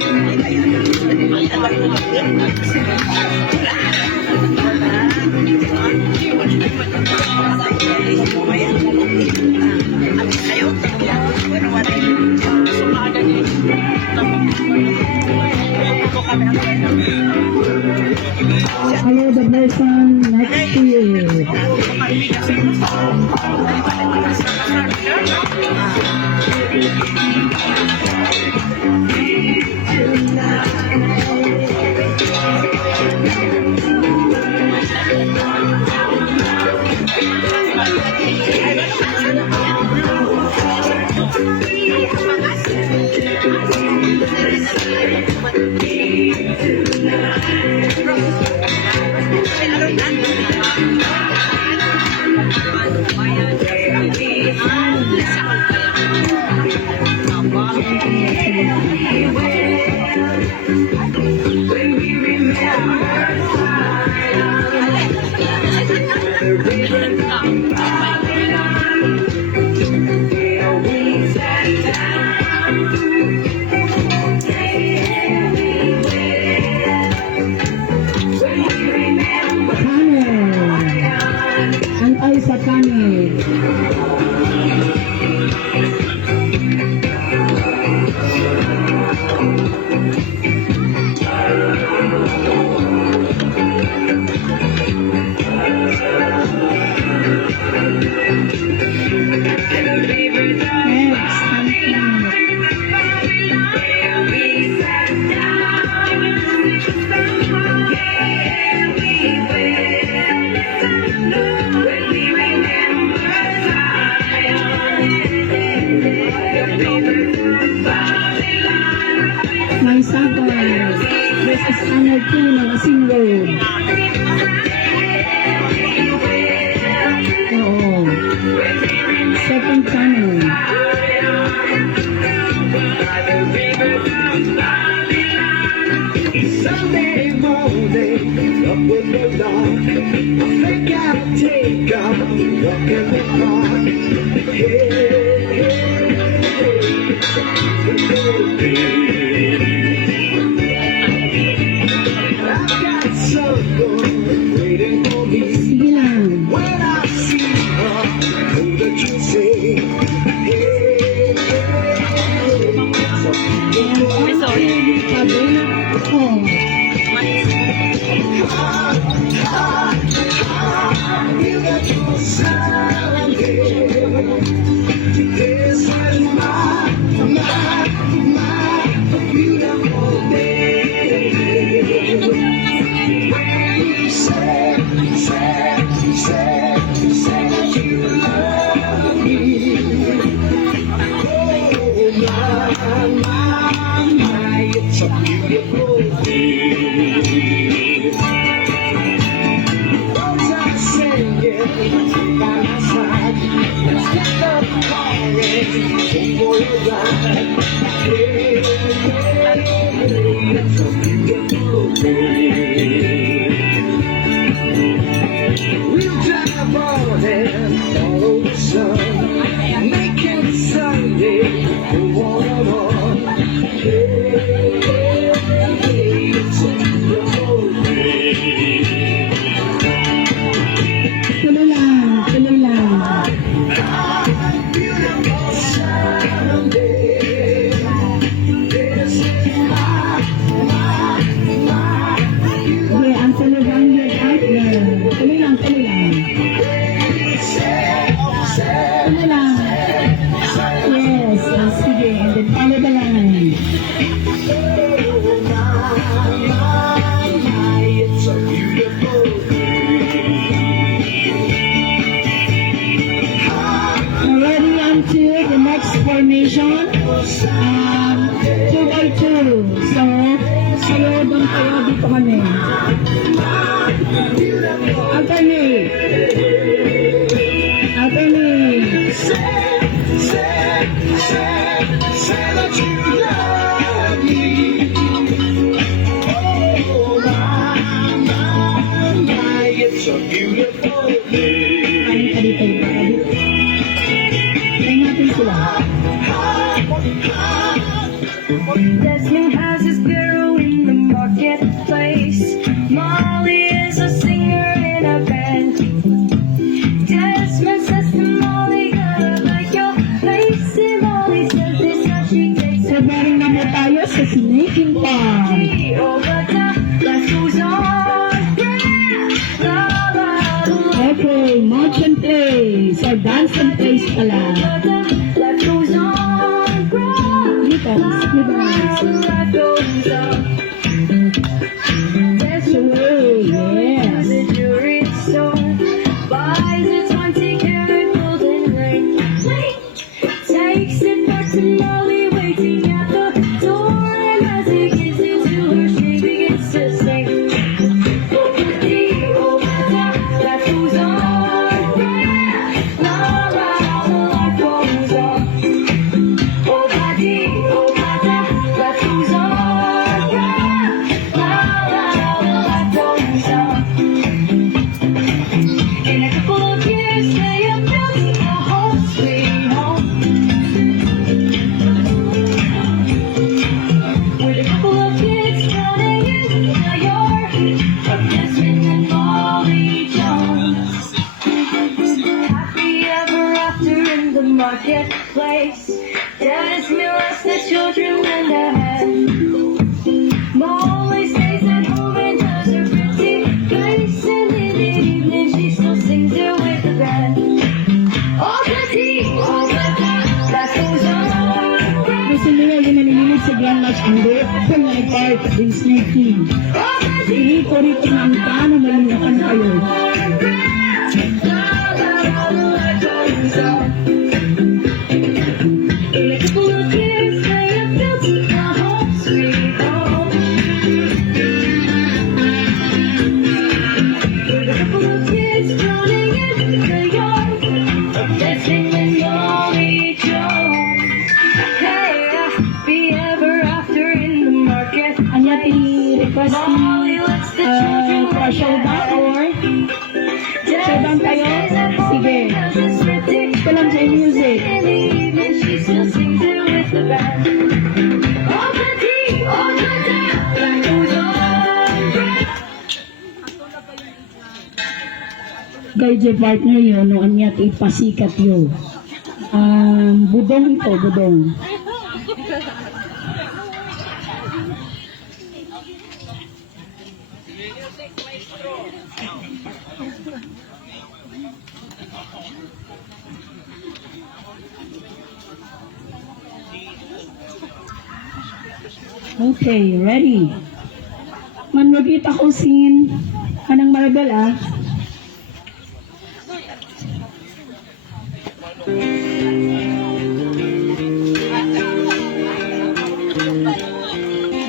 Hello, the person next to you. Antay sa kanin. My Sabbath. This is Anartino, Asing Road. Oo. Second channel. Sunday morning, up in the dark, I think I'll take off, walk in the park. Hey, I've got someone waiting for me. Sige lang. When I see her, oh, that you say, hey, Sabi na ako. you got your Sunday. This is my beautiful day. You say that you love me. Oh, my, it's a beautiful day. Those are singing by my side. Let's get the chorus for a ride. Hey, it's a beautiful day. We'll drive on and follow the sun, making Sunday go on and on. Hey, it's a beautiful day. Tuloy lang. Tuloy lang. Beautiful Sunday. This is my Okay, ang talagang you're out there. Tuloy lang, tuloy lang. Tuloy lang. Yes, sige. And then follow the line. it's a beautiful Already onto the next formation. 2 by 2. So, sa'yo doon kayo, dito kami. Alternate. Alternate. Say that you love me. Oh, my, it's a beautiful day. Kanin ka dito. Try natin sila. There's new houses sa Snaking Farm. Okay, march and place, or dance and place pala. Sway, yes. Takes it back to Molly waiting at the door, and as he gets into her, she begins to sing. Oh, life goes on, la la, life goes on. Oh, life goes on, la la, life goes on. In a couple of years, they have built a home sweet home. With a couple of kids running in the yard of Desmond and Molly Jones. Happy ever after in the marketplace. Desmond lets the children lend a hand. Molly stays at home and does her pretty face, and in the evening she still sings it with the band. All the tea, that goes on. Gusto nila yung nanililig sa Grand Lodge ang kung nag-part din snaking. Rito-rito na ang paano malinakan kayo. In a couple of years, they have built a home sweet home. With a couple of kids running in the yard of Desmond and Molly Jones. Hey, happy ever after in the market. Anya request Molly lets the children for showdown or showdown tayo? Sige. Ito lang sa music. In the evening, she still sings it with the band. All the tea, that goes on. Kay J partner yun, no, anya ipasikat yun. Budong ito, budong. Okay, ready. Manwagit ako sin anang Maribel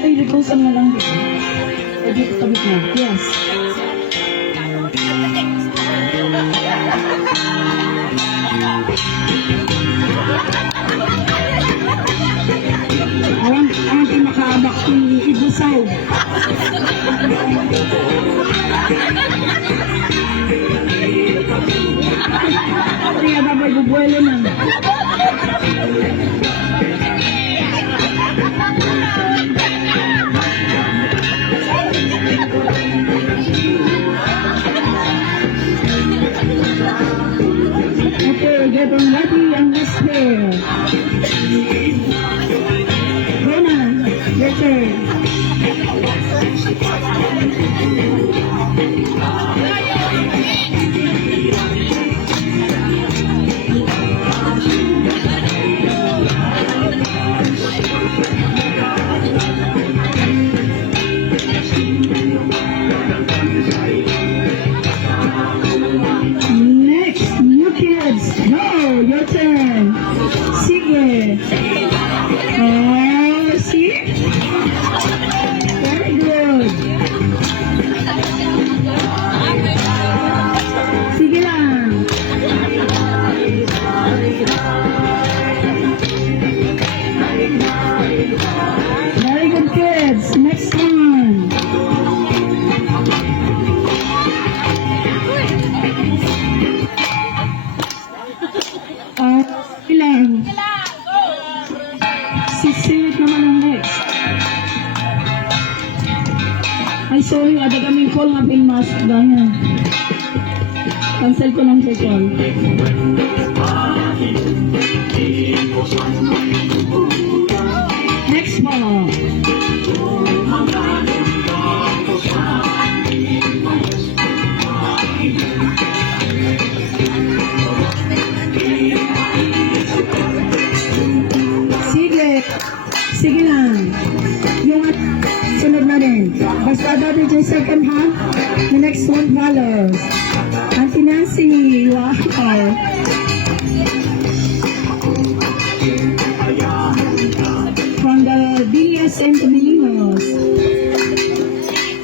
Ay, lipusan na lang dito. Pwede kabit na. Yes. Awan di makaabak kung ibusaw. Kaya babay bubuelo na. Okay, getting ready and whisper. Go na, your turn. Next, new kids. Go, your turn. Sige. Oh, see? Very good. Sige lang. Very good kids. Next one. Ilang? Sisirit naman ang next. Ay, sorry, ada kaming call nga pinmas. Ganyan. Cancel ko lang sa call. Next po. Sige. Sige lang. Yung sunod na rin. Basta dati yung second half, the next one follows. Auntie Nancy, wow. From the BSN Camilinos.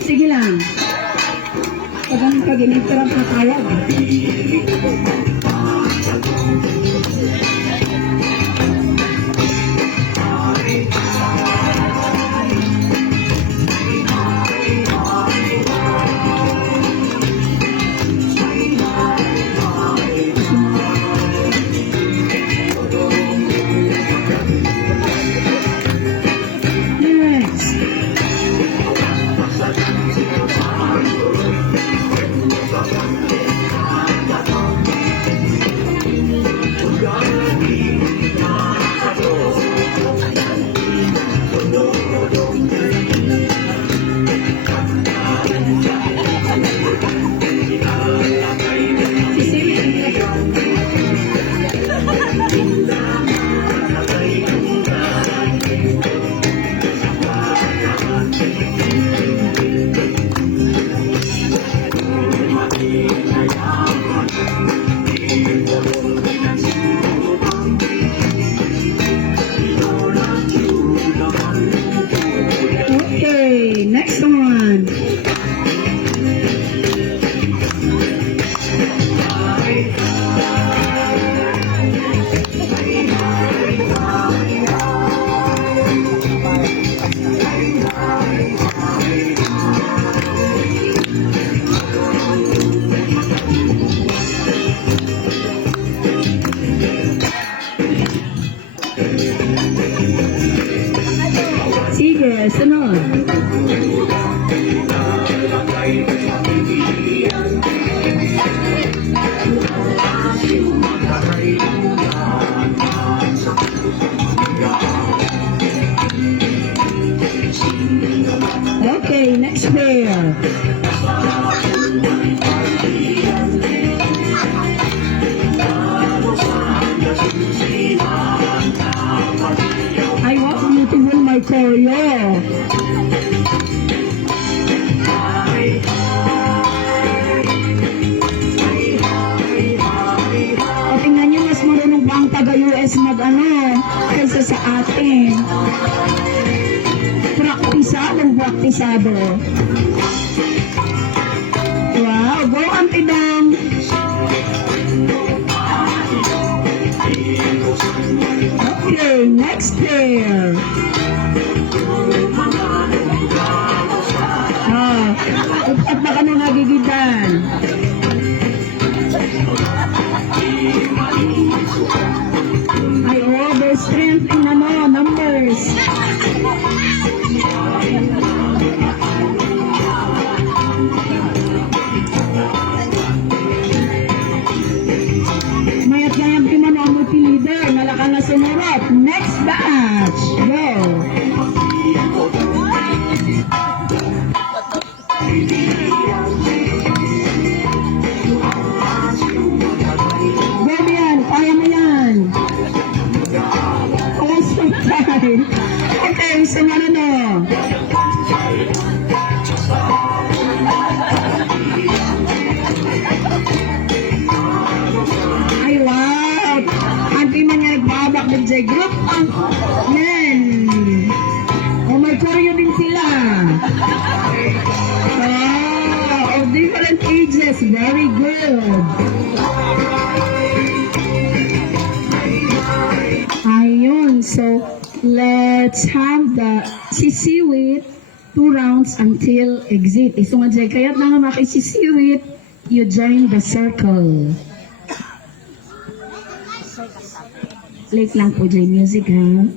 Sige lang. Pag-inip ka lang patawag. Next. Okay, next one. Sige, sunod. Okay, next prayer. I want you to win my choreo. O, tingnan nyo, mas marunong ba ang taga-US mag-ano kaysa sa atin. Praktisado. Wow, go Auntie Dang. Okay, next pair. At baka nung nagigitan. Ay, oh, there's strength in numbers. Mayat ngayang pinanood leader, malaka na sumarap. Next batch, go. Go yan, kaya mo yan. Okay, sumunod na. Ay, wow! Auntie man nga nagbabak ng J group. Yan. Oh, may choreo din sila. Of different ages. Very good. Ayun. So, let's have the sisiwit 2 rounds until exit. So nga Jay, kaya't na nga makisisiwit, you join the circle. Late lang po Jay, music ha.